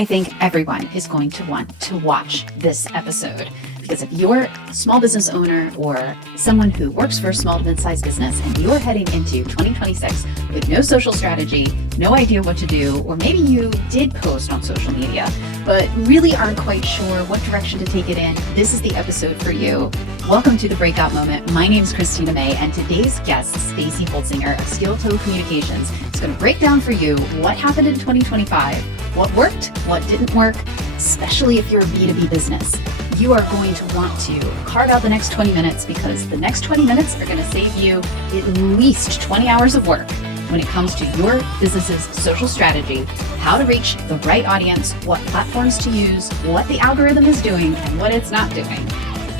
I think everyone is going to want to watch this episode, because if you're a small business owner or someone who works for a small mid-sized business and you're heading into 2026 with no social strategy, no idea what to do, or maybe you did post on social media, but really aren't quite sure what direction to take it in, this is the episode for you. Welcome to the Breakout Moment. My name is Christina May, and today's guest, Stacey Holsinger of Steel Toe Communications, is going to break down for you what happened in 2025, what worked, what didn't work, especially if you're a B2B business. You are going to want to carve out the next 20 minutes, because the next 20 minutes are going to save you at least 20 hours of work when it comes to your business's social strategy, how to reach the right audience, what platforms to use, what the algorithm is doing, and what it's not doing.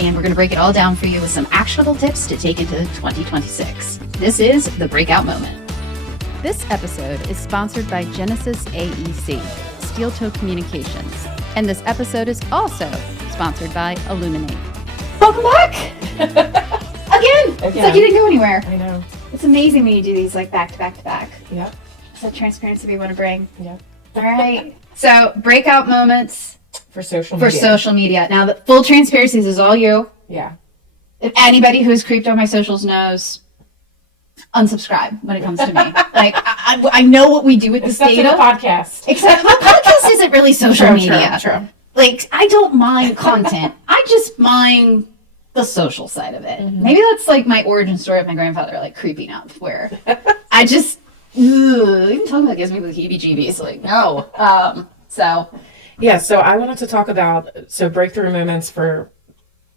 And we're going to break it all down for you with some actionable tips to take into 2026. This is the Breakout Moment. This episode is sponsored by Genesis AEC, Steel Toe Communications. And this episode is also sponsored by Illuminate. Welcome back! Again! It's like you didn't go anywhere. I know. It's amazing when you do these like back to back to back. Yep. Is that transparency we want to bring? Yep. All right. So, breakout moments For social for media. social media. Now, the full transparency, this is all you. Yeah. If anybody who has creeped on my socials knows, unsubscribe when it comes to me. Like, I know what we do with this Except data. for the podcast. Except my podcast isn't really social media. True. Like, I don't mind content. I just mind the social side of it. Mm-hmm. Maybe that's like my origin story of my grandfather, like creeping up, where I just, even talking about it gives me the heebie-jeebies. Like, no. Yeah, so I wanted to talk about breakthrough moments for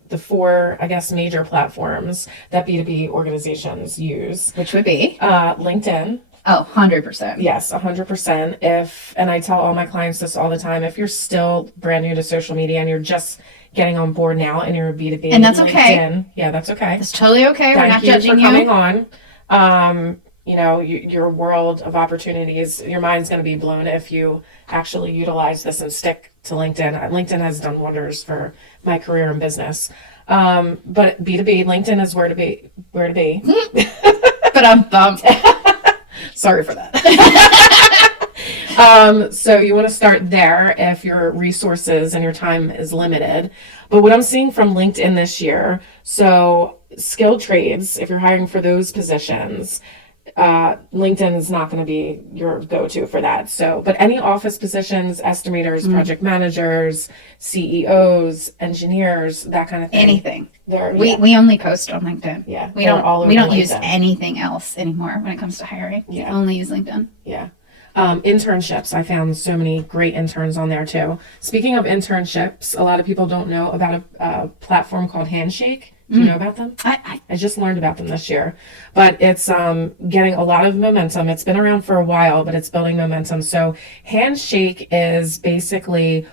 the four, major platforms that B2B organizations use. Which would be? LinkedIn. Oh, 100%. Yes, 100%. And I tell all my clients this all the time, if you're still brand new to social media and you're just getting on board now and you're a B2B, And that's LinkedIn, okay. Yeah, that's okay. It's totally okay. We're not Thank you judging for you. coming on. Your world of opportunities, your mind's going to be blown if you actually utilize this and stick to LinkedIn. LinkedIn has done wonders for my career in business. But B2B, LinkedIn is where to be. But I'm bummed. Sorry for that. So you want to start there if your resources and your time is limited. But what I'm seeing from LinkedIn this year, so skilled trades, if you're hiring for those positions, LinkedIn is not going to be your go-to for that. But any office positions, estimators, project managers, CEOs, engineers, that kind of thing. Anything. We We only post on LinkedIn. Yeah, We they're don't all over we don't use LinkedIn. anything else anymore when it comes to hiring. Yeah. We only use LinkedIn. Yeah. Internships. I found so many great interns on there too. Speaking of internships, a lot of people don't know about a platform called Handshake. Do you know about them? I just learned about them this year, but it's getting a lot of momentum. It's been around for a while, but it's building momentum. So Handshake is basically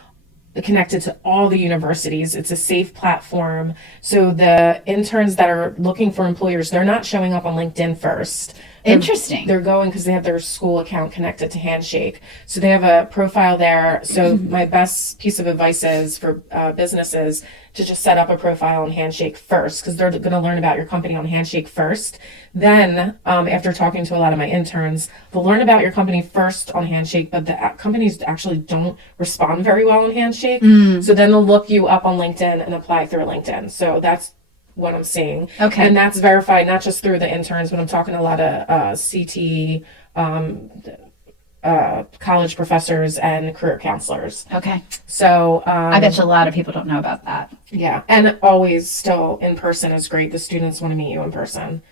connected to all the universities. It's a safe platform. So the interns that are looking for employers, they're not showing up on LinkedIn first. Interesting. They're going because they have their school account connected to Handshake. So they have a profile there. So my best piece of advice is for businesses to just set up a profile on Handshake first, because they're going to learn about your company on Handshake first. Then after talking to a lot of my interns, they'll learn about your company first on Handshake, but the companies actually don't respond very well on Handshake. So then they'll look you up on LinkedIn and apply through LinkedIn. So that's what I'm seeing. Okay. And that's verified not just through the interns, but I'm talking to a lot of CT, college professors and career counselors. Okay. So I bet you a lot of people don't know about that. yeah, and always still in person is great. The students want to meet you in person.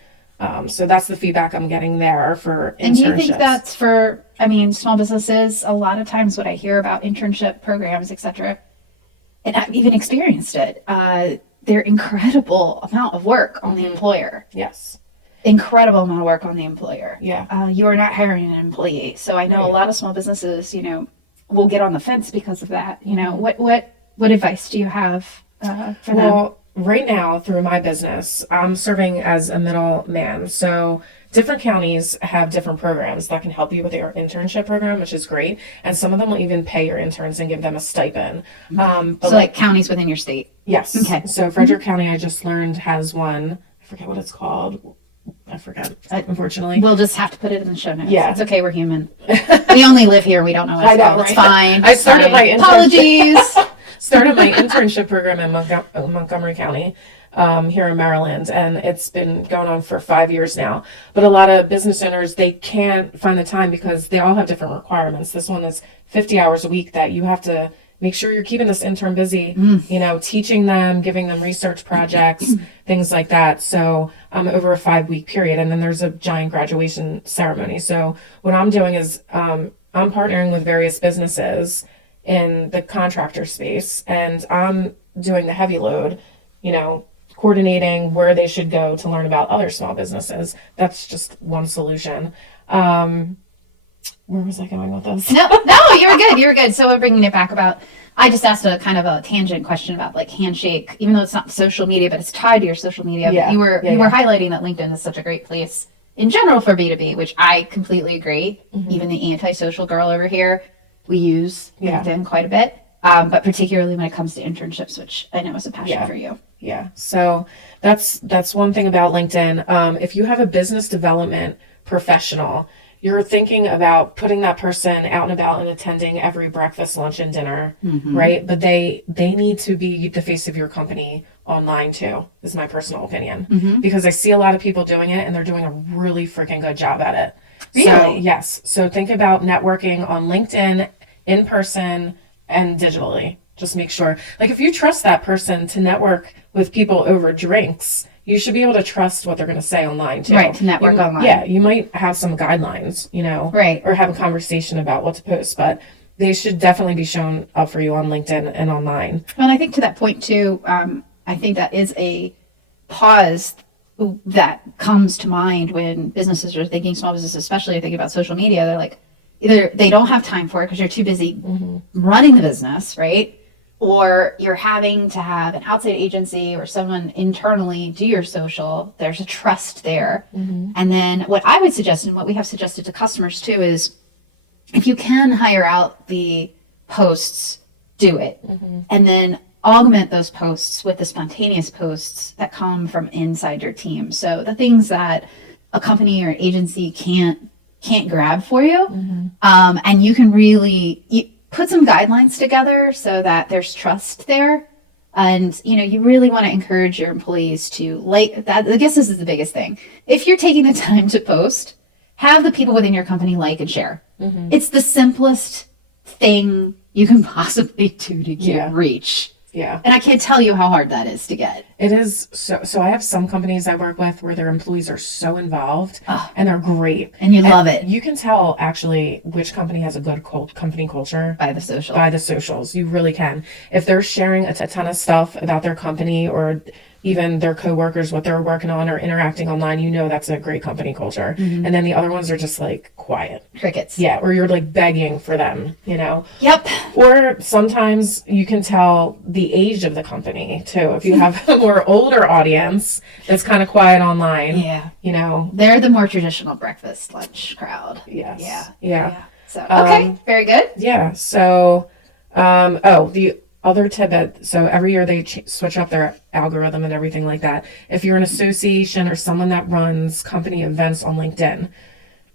So that's the feedback I'm getting there for internships. And do you think that's for, small businesses? A lot of times what I hear about internship programs, et cetera, and I've even experienced it, they're incredible amount of work on the employer. Yes. Incredible amount of work on the employer. Yeah. You are not hiring an employee. So I know a lot of small businesses, will get on the fence because of that. What advice do you have for them? Well, right now through my business, I'm serving as a middleman. So different counties have different programs that can help you with your internship program, which is great. And some of them will even pay your interns and give them a stipend. So like counties within your state. Yes. Okay. So Frederick County, I just learned, has one. I forget what it's called. I forget, unfortunately. We'll just have to put it in the show notes. Yeah. It's okay. We're human. We only live here. We don't know I know, It's right? fine. I started my Apologies. started my internship program in Montgomery County, here in Maryland, and it's been going on for 5 years now. But a lot of business owners, they can't find the time because they all have different requirements. This one is 50 hours a week that you have to make sure you're keeping this intern busy, teaching them, giving them research projects, things like that. So over a 5-week period. And then there's a giant graduation ceremony. So what I'm doing is I'm partnering with various businesses in the contractor space, and I'm doing the heavy load, coordinating where they should go to learn about other small businesses. That's just one solution. Where was I going with this? No, you were good. So we're bringing it back about, I just asked a kind of a tangent question about like Handshake, even though it's not social media, but it's tied to your social media. Yeah. You were highlighting that LinkedIn is such a great place in general for B2B, which I completely agree. Even the antisocial girl over here, we use LinkedIn quite a bit, but particularly when it comes to internships, which I know is a passion for you. Yeah. So that's one thing about LinkedIn. If you have a business development professional, you're thinking about putting that person out and about and attending every breakfast, lunch, and dinner, right? But they need to be the face of your company online too, is my personal opinion. Because I see a lot of people doing it and they're doing a really freaking good job at it. Really? So, yes. So think about networking on LinkedIn, in person, and digitally. Just make sure, like if you trust that person to network with people over drinks, you should be able to trust what they're going to say online too. Right, to network online. Yeah, you might have some guidelines, right, or have a conversation about what to post, but they should definitely be shown up for you on LinkedIn and online. Well, I think to that point too, I think that is a pause that comes to mind when businesses are thinking, small businesses especially, are thinking about social media. They're like, either they don't have time for it because you're too busy running the business, right? Or you're having to have an outside agency or someone internally do your social. There's a trust there. And then what I would suggest, and what we have suggested to customers too, is if you can hire out the posts, do it. And then augment those posts with the spontaneous posts that come from inside your team. So the things that a company or agency can't grab for you. And you can really put some guidelines together so that there's trust there. And, you really want to encourage your employees to like that. I guess this is the biggest thing. If you're taking the time to post, have the people within your company like and share. It's the simplest thing you can possibly do to get reach. Yeah. And I can't tell you how hard that is to get. It is. So I have some companies I work with where their employees are so involved and they're great. And you love it. You can tell actually which company has a good company culture. By the social. By the socials. You really can. If they're sharing a ton of stuff about their company or even their coworkers, what they're working on or interacting online, that's a great company culture. And then the other ones are just like quiet. Crickets. Yeah. Or you're like begging for them, Yep. Or sometimes you can tell the age of the company too. If you have a more older audience that's kind of quiet online. Yeah. They're the more traditional breakfast, lunch crowd. Yes. Yeah. So, okay. Very good. Yeah. So, the other tidbit, so every year they switch up their algorithm and everything like that. If you're an association or someone that runs company events on LinkedIn,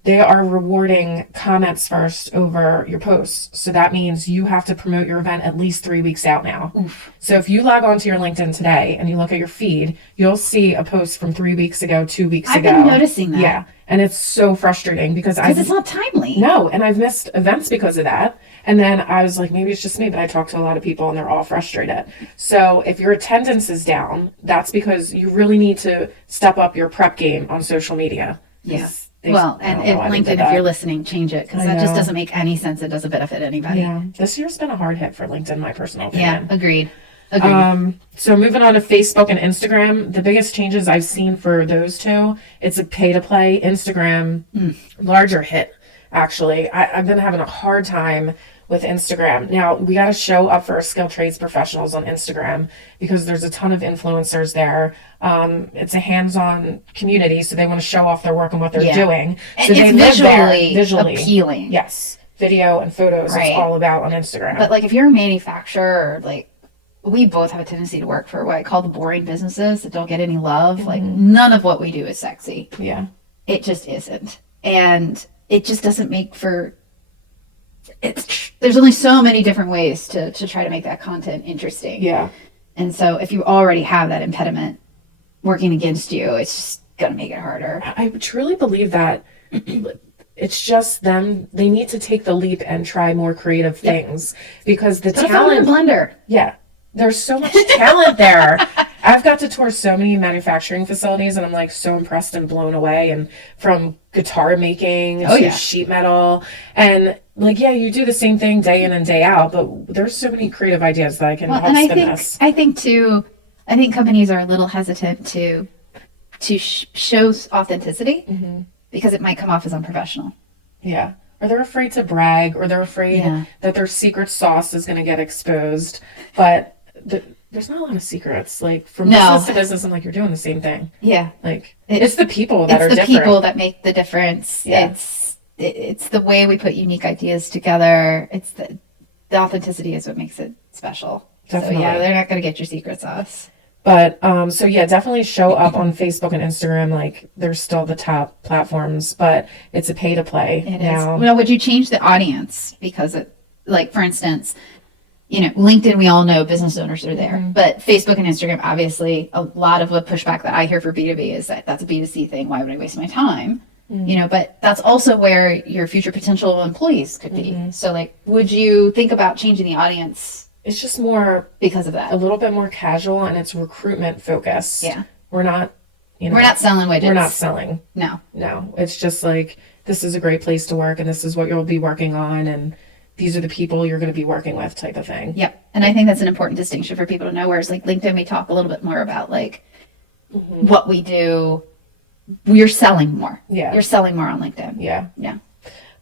they are rewarding comments first over your posts. So that means you have to promote your event at least 3 weeks out now. Oof. So if you log onto your LinkedIn today and you look at your feed, you'll see a post from 3 weeks ago, 2 weeks ago. I've been noticing that. Yeah. And it's so frustrating because it's not timely. No. And I've missed events because of that. And then I was like, maybe it's just me, but I talked to a lot of people and they're all frustrated. So if your attendance is down, that's because you really need to step up your prep game on social media. Yeah. Well, and LinkedIn, if you're listening, change it because that just doesn't make any sense. It doesn't benefit anybody. Yeah. This year's been a hard hit for LinkedIn, my personal opinion. Yeah, agreed. So moving on to Facebook and Instagram, the biggest changes I've seen for those two, it's a pay to play. Instagram, larger hit, actually. I've been having a hard time with Instagram. Now, we got to show up for our skilled trades professionals on Instagram because there's a ton of influencers there. It's a hands-on community, so they want to show off their work and what they're doing. So it's visually appealing. Yes. Video and photos, it's all about on Instagram. But like if you're a manufacturer or like we both have a tendency to work for what I call the boring businesses that don't get any love. Like, none of what we do is sexy. Yeah. It just isn't. And it just doesn't make for... There's only so many different ways to try to make that content interesting. Yeah. And so if you already have that impediment working against you, it's just going to make it harder. I truly believe that it's just them. They need to take the leap and try more creative things because the talent... blender. Yeah. There's so much talent there. I've got to tour so many manufacturing facilities and I'm like so impressed and blown away, and from guitar making to sheet metal, and like, yeah, you do the same thing day in and day out, but there's so many creative ideas that I can help spin this. I think companies are a little hesitant to show authenticity because it might come off as unprofessional. Yeah. Or they're afraid to brag, or they're afraid that their secret sauce is going to get exposed. But there's not a lot of secrets. Like, from business to business, and like, you're doing the same thing. Yeah. Like, it's the people that are different. It's the people that make the difference. Yeah. It's the way we put unique ideas together. It's the authenticity is what makes it special. Definitely. So yeah, they're not going to get your secret sauce. But, so yeah, definitely show up on Facebook and Instagram. Like, they're still the top platforms, but it's a pay to play now. Well, would you change the audience? Because like, for instance, LinkedIn, we all know business owners are there, but Facebook and Instagram, obviously, a lot of the pushback that I hear for B2B is that that's a B2C thing. Why would I waste my time? But that's also where your future potential employees could be. So like, would you think about changing the audience? It's just more because of that. A little bit more casual, and it's recruitment focused. Yeah. We're not, we're not selling widgets. We're not selling. No. It's just like, this is a great place to work, and this is what you'll be working on, and these are the people you're going to be working with, type of thing. Yep. And I think that's an important distinction for people to know. Whereas like LinkedIn, we talk a little bit more about like what we do. We're selling more. Yeah. You're selling more on LinkedIn. Yeah. Yeah.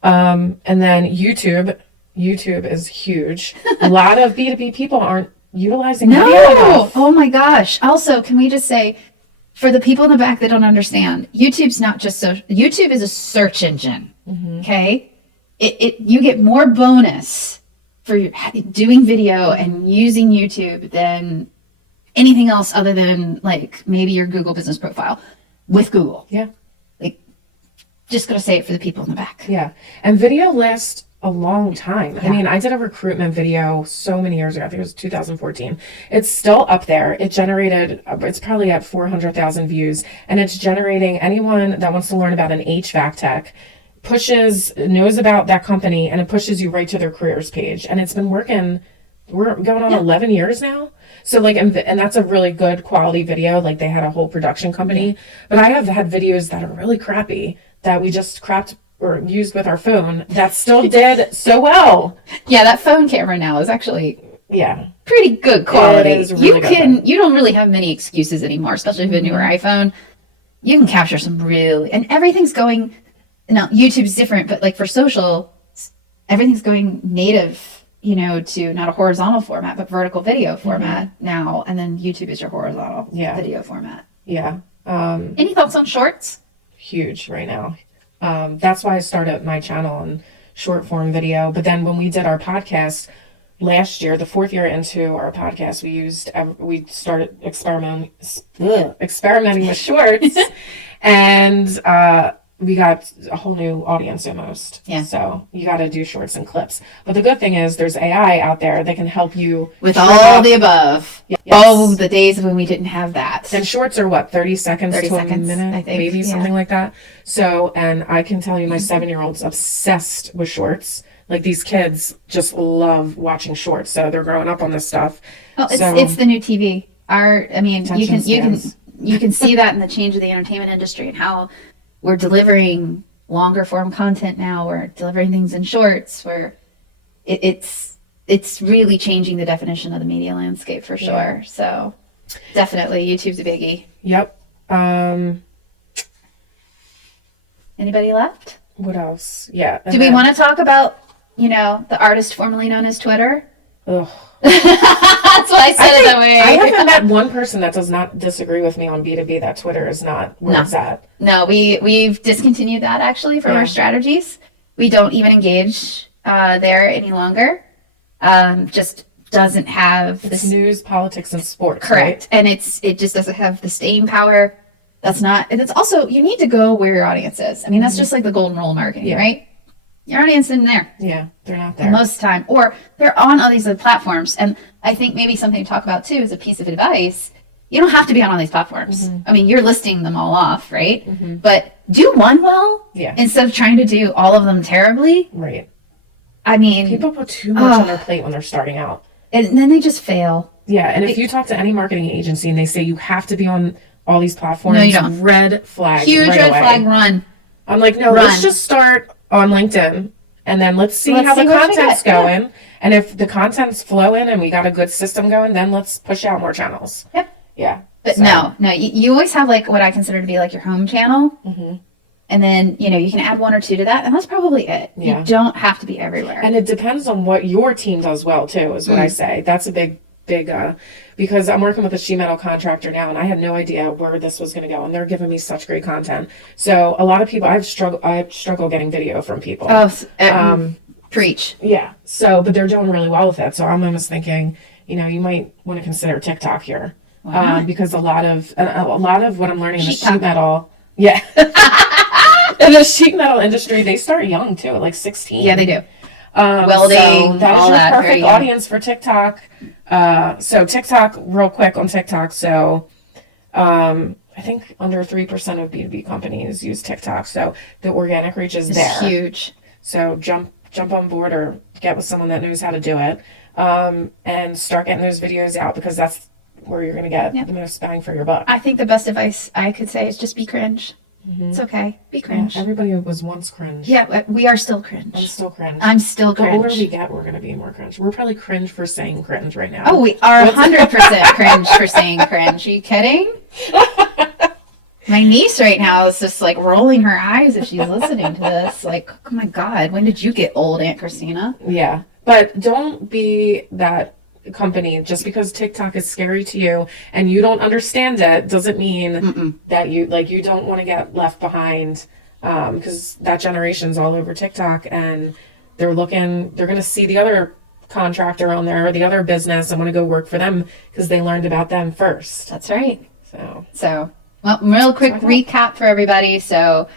And then YouTube is huge. A lot of B2B people aren't utilizing video enough. Oh my gosh. Also, can we just say, for the people in the back that don't understand, YouTube's not just YouTube is a search engine. Okay? You get more bonus for doing video and using YouTube than anything else other than like maybe your Google business profile with Google. Yeah. Like, just gonna say it for the people in the back. Yeah. And video lasts a long time. Yeah. I mean, I did a recruitment video so many years ago. I think it was 2014. It's still up there. It's probably at 400,000 views, and it's generating anyone that wants to learn about an HVAC tech, knows about that company, and it pushes you right to their careers page. And it's been working. We're going on 11 years now. So like, and that's a really good quality video. Like, they had a whole production company, but I have had videos that are really crappy that we just cropped or used with our phone that still did so well. Yeah, that phone camera now is actually pretty good quality. It is really good. You don't really have many excuses anymore, especially with a newer iPhone. You can capture some and everything's going. Now YouTube's different, but like for social, everything's going native, to not a horizontal format but vertical video format now, and then YouTube is your horizontal video format. Yeah. Any thoughts on shorts? Huge right now. That's why I started my channel on short form video. But then when we did our podcast last year, the 4th year into our podcast, we started experimenting with shorts, and we got a whole new audience almost. Yeah. So you got to do shorts and clips. But the good thing is there's AI out there that can help you with all the above. Yes. Oh, the days when we didn't have that. And shorts are what, 30 seconds to a minute, I think, maybe something like that. So, and I can tell you, my 7-year-old's obsessed with shorts. Like, these kids just love watching shorts, so they're growing up on this stuff. Oh, it's the new TV. You can see that in the change of the entertainment industry and how we're delivering longer form content now. We're delivering things in shorts. It's really changing the definition of the media landscape for sure. Yeah. So definitely YouTube's a biggie. Yep. Anybody left? What else? Yeah. Do we want to talk about, the artist formerly known as Twitter? Ugh. That's why I said it that way. I haven't met one person that does not disagree with me on B2B that Twitter is not where it's at. No, we've discontinued that actually from our strategies. We don't even engage there any longer. Just doesn't have It's this news, politics, and sports. correct, Right? and it just doesn't have the staying power. That's not, and it's also, you need to go where your audience is. I mean, that's just like the golden rule of marketing, Yeah. right? Your audience isn't there Yeah, they're not there. most of the time, or they're on all these other platforms. And I think maybe something to talk about too is a piece of advice. You don't have to be on all these platforms. I mean, you're listing them all off, right? But do one well Yeah. instead of trying to do all of them terribly. Right. I mean, People put too much on their plate when they're starting out. and then they just fail. Yeah, and if you talk to any marketing agency and they say you have to be on all these platforms, No, you don't. red flag. Huge right red away. flag, run. I'm like, no, Run. let's just start on LinkedIn and then let's see Let's how see the what we content's get. Yeah. going. And if the content's flowing and we got a good system going, then let's push out more channels. Yep. Yeah. But So, no, you always have like what I consider to be like your home channel. And then, you can add one or two to that. And that's probably it. Yeah. You don't have to be everywhere. And it depends on what your team does well too, is what I say. That's a big, because I'm working with a sheet metal contractor now and I had no idea where this was going to go. And they're giving me such great content. So a lot of people, I've struggled getting video from people. Preach. Yeah. So, but they're doing really well with it. So I'm almost thinking, you might want to consider TikTok here. Because a lot of what I'm learning in the sheet metal, yeah. In the sheet metal industry, they start young too, at like 16. Yeah, they do. Welding, So that is all your that, very perfect young. audience for TikTok. So TikTok, real quick on TikTok. So, I think under 3% of B2B companies use TikTok. So the organic reach is It's there. huge. So jump on board or get with someone that knows how to do it, and start getting those videos out because that's where you're going to get the most bang for your buck. I think the best advice I could say is just be cringe. It's okay. Be cringe. Everybody was once cringe. Yeah, we are still cringe. I'm still cringe. I'm still The older cringe. we get, we're going to be more cringe. We're probably cringe for saying cringe right now. Oh, we are 100% cringe for saying cringe. Are you kidding? My niece right now is just like rolling her eyes if she's listening to this. Like, oh my God, when did you get old, Aunt Christina? Yeah. But don't be that company just because TikTok is scary to you and you don't understand it doesn't mean that you don't want to get left behind, because that generation's all over TikTok and they're going to see the other contractor on there or the other business and want to go work for them because they learned about them first. That's right. So Well, real quick recap for everybody. So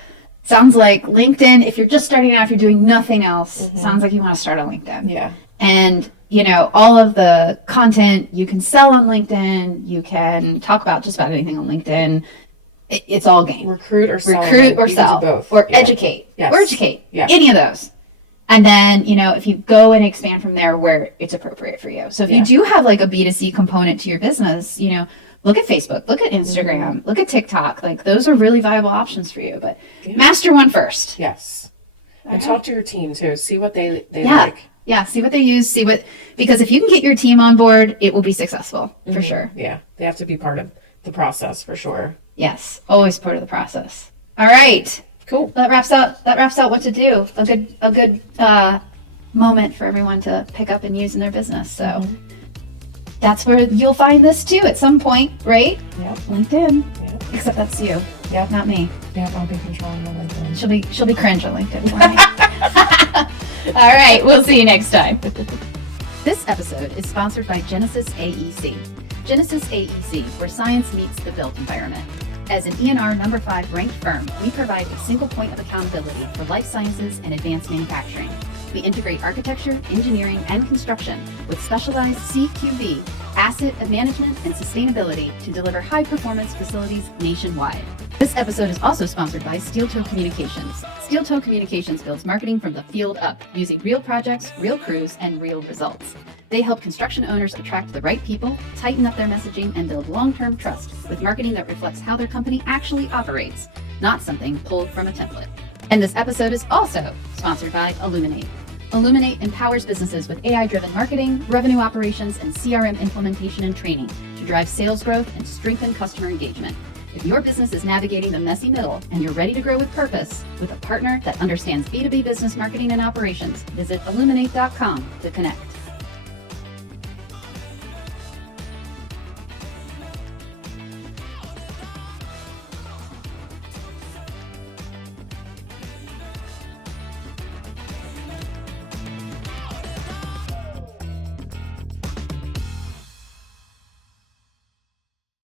sounds like LinkedIn, if you're just starting out, if you're doing nothing else, sounds like you want to start on LinkedIn. yeah. And, all of the content you can sell on LinkedIn, you can talk about just about anything on LinkedIn. It's all game. Recruit or sell. Recruit or You can do sell. both. Or Yeah. educate. Yes. Or educate. Yeah. Any of those. And then, if you go and expand from there where it's appropriate for you. So if you do have like a B2C component to your business, look at Facebook, look at Instagram, look at TikTok. Like those are really viable options for you. But master one first. Yes. And talk to your team too. See what they Yeah. like. Yeah. See what they use. Because if you can get your team on board, it will be successful for sure. Yeah. They have to be part of the process for sure. Yes. Always part of the process. All right. Cool. That wraps out what to do. A good moment for everyone to pick up and use in their business. So that's where you'll find this too at some point, right? Yep. LinkedIn. Yep. Except that's you. Yep. Not me. Yeah, I'll be controlling the LinkedIn. She'll be cringe on LinkedIn for me. All right, we'll see you next time. This episode is sponsored by Genesis AEC. Genesis AEC, where science meets the built environment. As an ENR number 5 ranked firm, we provide a single point of accountability for life sciences and advanced manufacturing. We integrate architecture, engineering, and construction with specialized CQV, asset management, and sustainability to deliver high-performance facilities nationwide. This episode is also sponsored by Steel Toe Communications. Steel Toe Communications builds marketing from the field up, using real projects, real crews, and real results. They help construction owners attract the right people, tighten up their messaging, and build long-term trust with marketing that reflects how their company actually operates, not something pulled from a template. And this episode is also sponsored by Illuminate. Illuminate empowers businesses with AI-driven marketing, revenue operations, and CRM implementation and training to drive sales growth and strengthen customer engagement. If your business is navigating the messy middle and you're ready to grow with purpose, with a partner that understands B2B business marketing and operations, visit illuminate.com to connect.